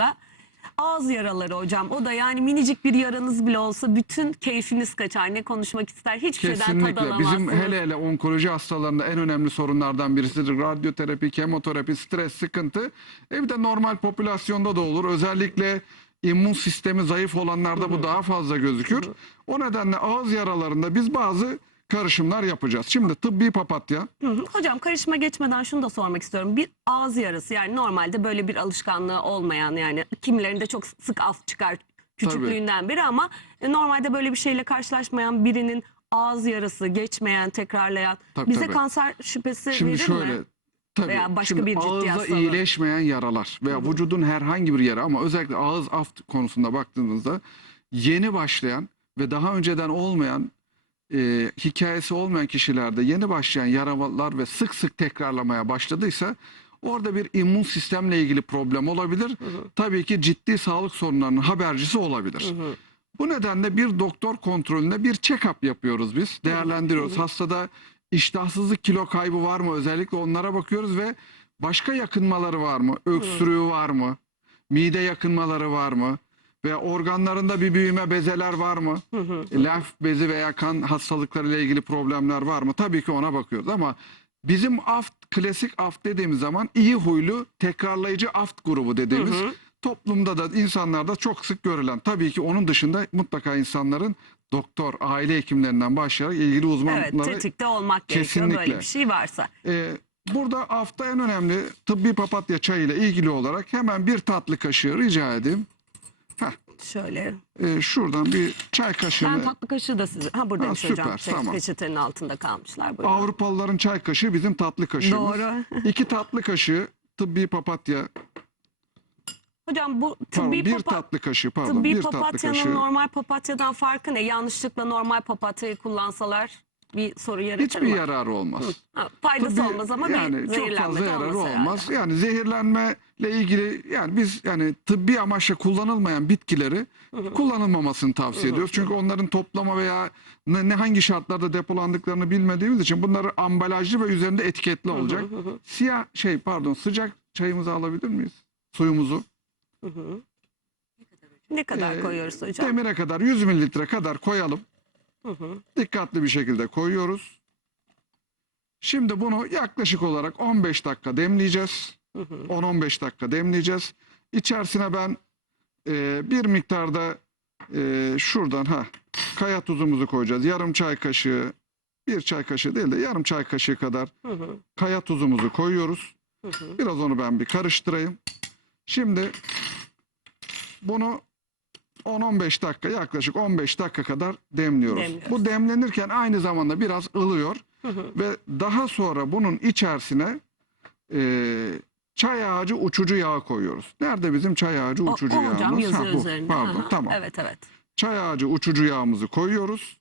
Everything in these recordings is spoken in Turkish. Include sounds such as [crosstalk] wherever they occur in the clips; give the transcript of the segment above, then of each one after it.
da. Ağız yaraları hocam. O da yani minicik bir yaranız bile olsa bütün keyfiniz kaçar. Ne konuşmak ister hiçbir şeyden tad Kesinlikle. alamazsınız. Bizim hele hele onkoloji hastalarında en önemli sorunlardan birisidir. Radyoterapi, kemoterapi, stres, sıkıntı. E bir de normal popülasyonda da olur. Özellikle immün sistemi zayıf olanlarda bu daha fazla gözükür. O nedenle ağız yaralarında biz bazı karışımlar yapacağız. Şimdi tıbbi papatya. Hı hı. Hocam karışıma geçmeden şunu da sormak istiyorum. Bir ağız yarası yani normalde böyle bir alışkanlığı olmayan yani kimilerinde çok sık af çıkar küçüklüğünden beri ama e, normalde böyle bir şeyle karşılaşmayan birinin ağız yarası geçmeyen, tekrarlayan Tabii, bize tabii. kanser şüphesi Şimdi verir şöyle mi? tabii Veya başka şimdi bir ciddi ağızda hastalığı. iyileşmeyen yaralar veya vücudun herhangi bir yeri ama özellikle ağız aft konusunda baktığınızda yeni başlayan ve daha önceden olmayan e, hikayesi olmayan kişilerde yeni başlayan yaralar ve sık sık tekrarlamaya başladıysa orada bir immün sistemle ilgili problem olabilir. Tabii ki ciddi sağlık sorunlarının habercisi olabilir. Hı hı. Bu nedenle bir doktor kontrolünde bir check-up yapıyoruz biz. Değerlendiriyoruz. Hastada iştahsızlık, kilo kaybı var mı? Özellikle onlara bakıyoruz ve başka yakınmaları var mı? Öksürüğü var mı? Mide yakınmaları var mı? Ve organlarında bir büyüme bezeler var mı? Lenf bezi veya kan hastalıkları ile ilgili problemler var mı? Tabii ki ona bakıyoruz ama bizim aft, klasik aft dediğimiz zaman iyi huylu tekrarlayıcı aft grubu dediğimiz toplumda da insanlarda çok sık görülen. Tabii ki onun dışında mutlaka insanların doktor, aile hekimlerinden başlayarak ilgili Evet uzmanlıkları tetikte olmak gerekiyor böyle Kesinlikle. bir şey varsa. ee, burada hafta en önemli tıbbi papatya çayı ile ilgili olarak hemen bir tatlı kaşığı rica edeyim. Şöyle. Ee, şuradan bir çay kaşığını Ben tatlı kaşığı da size. Ha buradaymış Ha, hocam. süper, Şey, tamam. Peçetenin altında kalmışlar. Buyurun. Avrupalıların çay kaşığı bizim tatlı kaşığımız. Doğru. [laughs] İki tatlı kaşığı tıbbi papatya, Hocam bu pardon, tıbbi bir papa- tatlı kaşığı pardon, Tıbbi bir tatlı papatyanın kaşığı. normal papatyadan farkı ne? Yanlışlıkla normal papatyayı kullansalar bir soru yaratır Hiçbir mı? yararı olmaz. Ha, faydası Tıbbi- olmaz ama yani bir çok zehirlenme fazla de yararı olmaz olmaz. herhalde. Yani zehirlenmeyle ilgili yani biz yani tıbbi amaçla kullanılmayan bitkileri kullanılmamasını tavsiye ediyoruz. Çünkü onların toplama veya ne, ne hangi şartlarda depolandıklarını bilmediğimiz için bunları ambalajlı ve üzerinde etiketli olacak. Siyah şey pardon sıcak çayımızı alabilir miyiz? Suyumuzu. Ne kadar Ee, koyuyoruz hocam? Demire kadar 100 mililitre kadar koyalım. Hı hı. Dikkatli bir şekilde koyuyoruz. Şimdi bunu yaklaşık olarak 15 dakika demleyeceğiz. Hı hı. 10-15 dakika demleyeceğiz. İçerisine ben e, bir miktarda e, şuradan ha kaya tuzumuzu koyacağız. Yarım çay kaşığı, bir çay kaşığı değil de yarım çay kaşığı kadar Hı hı. kaya tuzumuzu koyuyoruz. Hı hı. Biraz onu ben bir karıştırayım. Şimdi bunu 10-15 dakika yaklaşık 15 dakika kadar demliyoruz. Demliyoruz. Bu demlenirken aynı zamanda biraz ılıyor Hı hı. ve daha sonra bunun içerisine e, çay ağacı uçucu yağı koyuyoruz. Nerede bizim çay ağacı O, uçucu o hocam yağımız? Ha, bu. üzerinde. Pardon Aha. tamam. Evet evet. Çay ağacı uçucu yağımızı koyuyoruz.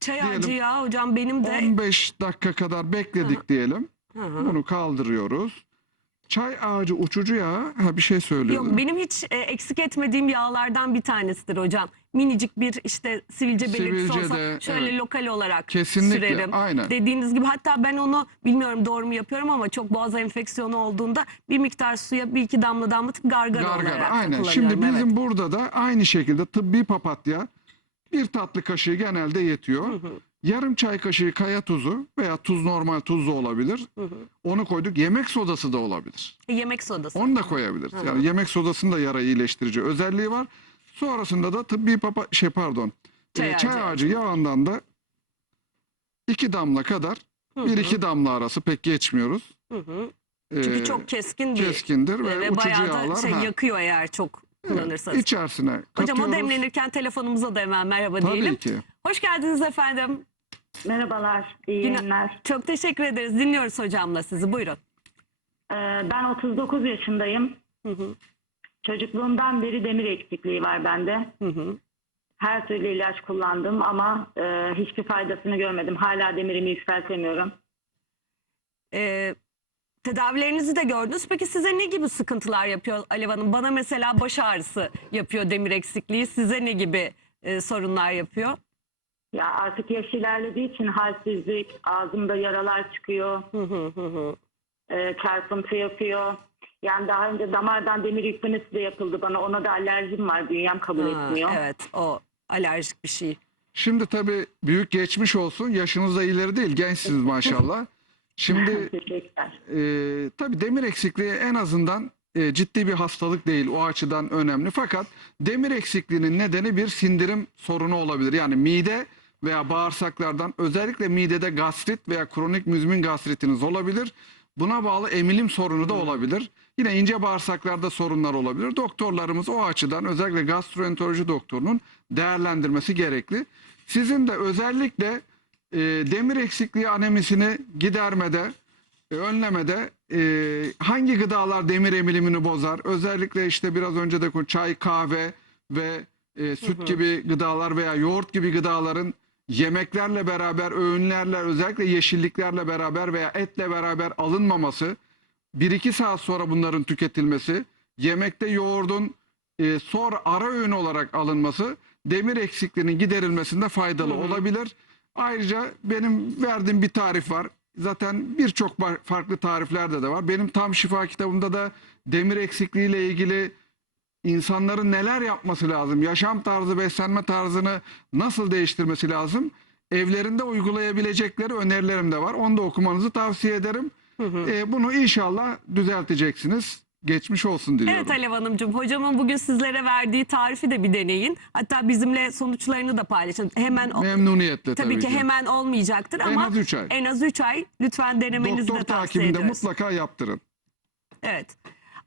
Çay Diyelim, ağacı yağı hocam benim de. 15 dakika kadar bekledik diyelim. Hı hı. Bunu kaldırıyoruz. Çay ağacı uçucu yağı ha bir şey söylüyorum. Yok benim hiç e, eksik etmediğim yağlardan bir tanesidir hocam. Minicik bir işte sivilce belirtisi Sivilce olsa de, şöyle evet. lokal olarak Kesinlikle, sürerim. aynen. Dediğiniz gibi hatta ben onu bilmiyorum doğru mu yapıyorum ama çok boğaz enfeksiyonu olduğunda bir miktar suya bir iki damla damlatıp gargara, Gargara olarak aynen. kullanıyorum. Şimdi bizim evet. burada da aynı şekilde tıbbi papatya bir tatlı kaşığı genelde yetiyor. Hı hı, Yarım çay kaşığı kaya tuzu veya tuz normal tuz da olabilir. hı hı. Onu koyduk. Yemek sodası da olabilir. E, Yemek sodası. Onu da koyabiliriz. Hı hı. Yani yemek sodasının da yara iyileştirici özelliği var. Sonrasında da tıbbi papa şey pardon. Çay e, çay ağacı. ağacı yağından da iki damla kadar Hı bir hı, iki damla arası pek geçmiyoruz. hı hı. Ee, Çünkü çok keskin bir keskindir ve, ve, uçucu bayağı da yağlar. şey ha, yakıyor eğer çok evet, içerisine Hocam o katıyoruz. demlenirken telefonumuza da hemen merhaba Tabii diyelim. ki. Hoş geldiniz efendim. Merhabalar, iyi Güna- yayınlar. Çok teşekkür ederiz. Dinliyoruz hocamla sizi. Buyurun. Ee, ben 39 yaşındayım. Hı hı, Çocukluğumdan beri demir eksikliği var bende. hı hı. Her türlü ilaç kullandım ama e, hiçbir faydasını görmedim. Hala demirimi yükseltemiyorum. Ee, tedavilerinizi de gördünüz. Peki size ne gibi sıkıntılar yapıyor Alev Hanım? Bana mesela baş ağrısı yapıyor demir eksikliği. Size ne gibi e, sorunlar yapıyor? Ya artık yaş ilerlediği için halsizlik, ağzımda yaralar çıkıyor, Hı hı hı hı. e, çarpıntı yapıyor. Yani daha önce damardan demir yüklemesi de yapıldı bana. Ona da alerjim var. Bünyem kabul Ha, etmiyor. evet o alerjik bir şey. Şimdi tabii büyük geçmiş olsun. Yaşınız da ileri değil. Gençsiniz [laughs] maşallah. Şimdi [laughs] Teşekkürler. e, tabii demir eksikliği en azından e, ciddi bir hastalık değil. O açıdan önemli. Fakat demir eksikliğinin nedeni bir sindirim sorunu olabilir. Yani mide veya bağırsaklardan özellikle midede gastrit veya kronik müzmin gastritiniz olabilir. Buna bağlı emilim sorunu da olabilir. Yine ince bağırsaklarda sorunlar olabilir. Doktorlarımız o açıdan özellikle gastroenteroloji doktorunun değerlendirmesi gerekli. Sizin de özellikle e, demir eksikliği anemisini gidermede, e, önlemede e, hangi gıdalar demir emilimini bozar? Özellikle işte biraz önce de çay, kahve ve e, süt gibi gıdalar veya yoğurt gibi gıdaların yemeklerle beraber, öğünlerle özellikle yeşilliklerle beraber veya etle beraber alınmaması, 1-2 saat sonra bunların tüketilmesi, yemekte yoğurdun e, sonra ara öğün olarak alınması demir eksikliğinin giderilmesinde faydalı olabilir. Ayrıca benim verdiğim bir tarif var. Zaten birçok farklı tariflerde de var. Benim tam şifa kitabımda da demir eksikliği ile ilgili insanların neler yapması lazım, yaşam tarzı, beslenme tarzını nasıl değiştirmesi lazım, evlerinde uygulayabilecekleri önerilerim de var. Onu da okumanızı tavsiye ederim. Ee, bunu inşallah düzelteceksiniz. Geçmiş olsun diliyorum. Evet Alev Hanımcığım hocamın bugün sizlere verdiği tarifi de bir deneyin. Hatta bizimle sonuçlarını da paylaşın. Hemen Memnuniyetle tabii, tabii, ki hemen olmayacaktır En ama az üç ay. en az 3 ay lütfen denemenizi Doktor de tavsiye takibinde ediyoruz. mutlaka yaptırın. Evet.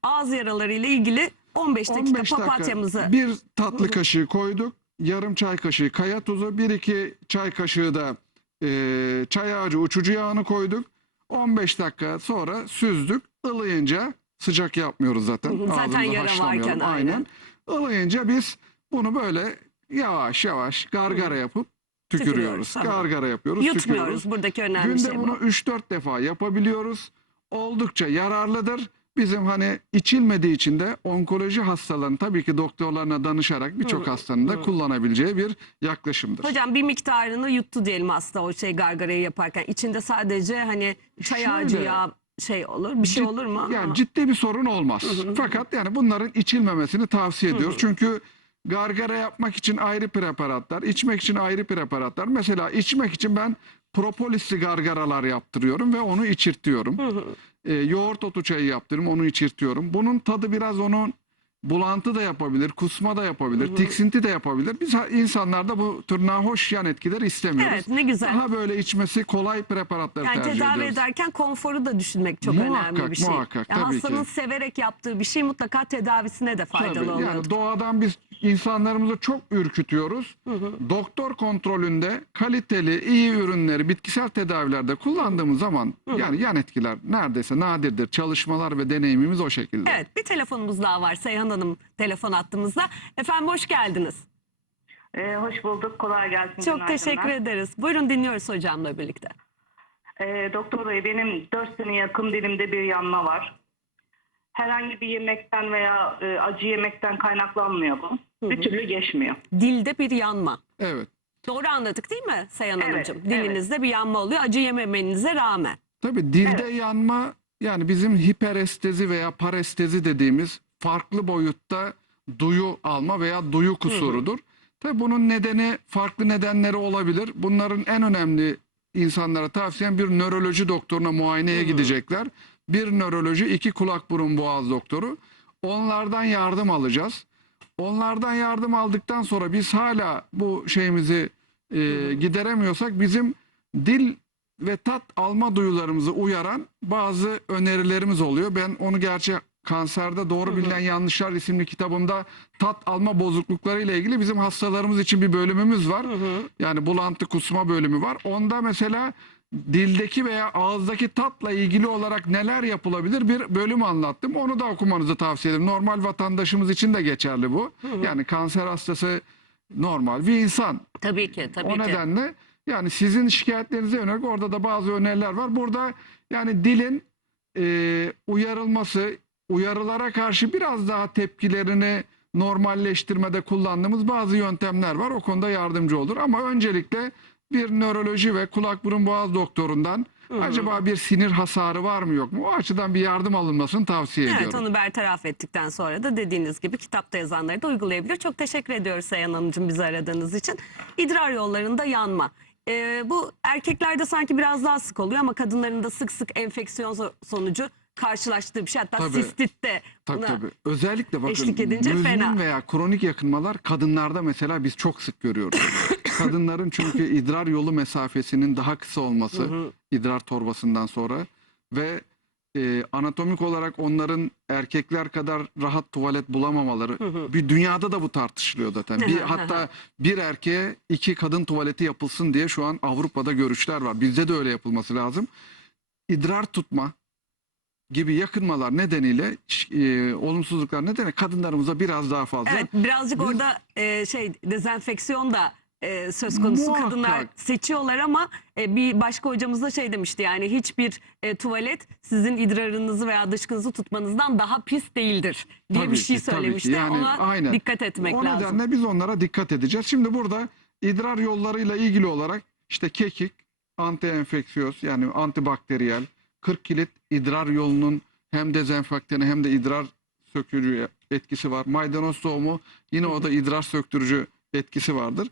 Ağız yaraları ile ilgili 15 dakika 15 papatyamızı Bir tatlı kaşığı koyduk. Yarım çay kaşığı kaya tuzu. Bir iki çay kaşığı da e, çay ağacı uçucu yağını koyduk. 15 dakika sonra süzdük. Ilayınca sıcak yapmıyoruz zaten. Hı hı, zaten yara haşlamayalım. varken, aynen. Ilayınca biz bunu böyle yavaş yavaş gargara yapıp tükürüyoruz. Tükürüyoruz, tamam. Gargara yapıyoruz, yutmuyoruz. tükürüyoruz. Buradaki önemli Günde şey bunu bu. 3-4 defa yapabiliyoruz. Oldukça yararlıdır. Bizim hani içilmediği için de onkoloji hastalarının tabii ki doktorlarına danışarak birçok hastanın da kullanabileceği bir yaklaşımdır. Hocam bir miktarını yuttu diyelim hasta o şey gargarayı yaparken. İçinde sadece hani çay Şöyle, ağacı yağı şey olur. Bir şey Cid- olur mu? Yani Ama- ciddi bir sorun olmaz. Fakat yani bunların içilmemesini tavsiye ediyoruz. Çünkü gargara yapmak için ayrı preparatlar, içmek için ayrı preparatlar. Mesela içmek için ben propolisli gargaralar yaptırıyorum ve onu içirtiyorum. Ee, yoğurt otu çayı yaptırıyorum, onu içirtiyorum. Bunun tadı biraz onun bulantı da yapabilir, kusma da yapabilir, tiksinti de yapabilir. Biz insanlarda bu tür nahoş yan etkileri istemiyoruz. Evet ne güzel. Daha böyle içmesi kolay preparatları Yani tercih tedavi ediyoruz. ederken konforu da düşünmek çok Muhakkak, önemli bir şey. muhakkak, Yani tabii hastanın ki. severek yaptığı bir şey mutlaka tedavisine de faydalı Tabii, oluyor. yani doğadan biz insanlarımızı çok ürkütüyoruz. Doktor kontrolünde kaliteli, iyi ürünleri bitkisel tedavilerde kullandığımız zaman yani yan etkiler neredeyse nadirdir. Çalışmalar ve deneyimimiz o şekilde. Evet bir telefonumuz daha var Seyhan Hanım telefon attığımızda. Efendim hoş geldiniz. Ee, hoş bulduk. Kolay gelsin. Çok teşekkür ederiz. Buyurun dinliyoruz hocamla birlikte. Ee, doktor bey benim 4 sene yakın dilimde bir yanma var. Herhangi bir yemekten veya e, acı yemekten kaynaklanmıyor bu. Bir türlü geçmiyor. Dilde bir yanma. Evet. Doğru anladık değil mi Seyhan Evet, Hanımcığım? evet. Dilinizde bir yanma oluyor acı yememenize rağmen. Tabii dilde yanma yani bizim hiperestezi veya parestezi dediğimiz farklı boyutta duyu alma veya duyu kusurudur. Tabii bunun nedeni farklı nedenleri olabilir. Bunların en önemli insanlara tavsiyem bir nöroloji doktoruna muayeneye gidecekler. Bir nöroloji, iki kulak burun boğaz doktoru. Onlardan yardım alacağız. Onlardan yardım aldıktan sonra biz hala bu şeyimizi e, gideremiyorsak bizim dil ve tat alma duyularımızı uyaran bazı önerilerimiz oluyor. Ben onu gerçi kanserde doğru bilinen yanlışlar isimli kitabımda tat alma bozuklukları ile ilgili bizim hastalarımız için bir bölümümüz var. Yani bulantı kusma bölümü var. Onda mesela dildeki veya ağızdaki tatla ilgili olarak neler yapılabilir bir bölüm anlattım. Onu da okumanızı tavsiye ederim. Normal vatandaşımız için de geçerli bu. Yani kanser hastası normal bir insan. Tabii ki tabii O ki. nedenle yani sizin şikayetlerinize yönelik orada da bazı öneriler var. Burada yani dilin e, uyarılması, uyarılara karşı biraz daha tepkilerini normalleştirmede kullandığımız bazı yöntemler var. O konuda yardımcı olur. Ama öncelikle bir nöroloji ve kulak burun boğaz doktorundan Acaba bir sinir hasarı var mı yok mu? O açıdan bir yardım alınmasını tavsiye Evet ediyorum. onu bertaraf ettikten sonra da dediğiniz gibi kitapta yazanları da uygulayabilir. Çok teşekkür ediyoruz Seyhan Hanımcığım bizi aradığınız için. İdrar yollarında yanma. Ee, bu erkeklerde sanki biraz daha sık oluyor ama kadınların da sık sık enfeksiyon so- sonucu karşılaştığı bir şey. Hatta Tabii. sistit de Tabii tabii. Özellikle bakın eşlik edince fena. veya kronik yakınmalar kadınlarda mesela biz çok sık görüyoruz. [laughs] Kadınların çünkü idrar yolu mesafesinin daha kısa olması idrar torbasından sonra ve e, anatomik olarak onların erkekler kadar rahat tuvalet bulamamaları bir dünyada da bu tartışılıyor zaten. Bir, hatta bir erkeğe iki kadın tuvaleti yapılsın diye şu an Avrupa'da görüşler var. Bizde de öyle yapılması lazım. İdrar tutma gibi yakınmalar nedeniyle e, olumsuzluklar nedeniyle kadınlarımıza biraz daha fazla Evet birazcık Biz- orada e, şey dezenfeksiyon da e, söz konusu. Muhakkak. Kadınlar seçiyorlar ama e, bir başka hocamız da şey demişti yani hiçbir e, tuvalet sizin idrarınızı veya dışkınızı tutmanızdan daha pis değildir diye Tabii bir şey ki, söylemişti. Yani Ona aynen. dikkat etmek O lazım. nedenle biz onlara dikkat edeceğiz. Şimdi burada idrar yollarıyla ilgili olarak işte kekik, antienfeksiyos yani antibakteriyel, 40 kilit idrar yolunun hem dezenfektanı hem de idrar sökücü etkisi var. Maydanoz tohumu yine o da idrar söktürücü etkisi vardır.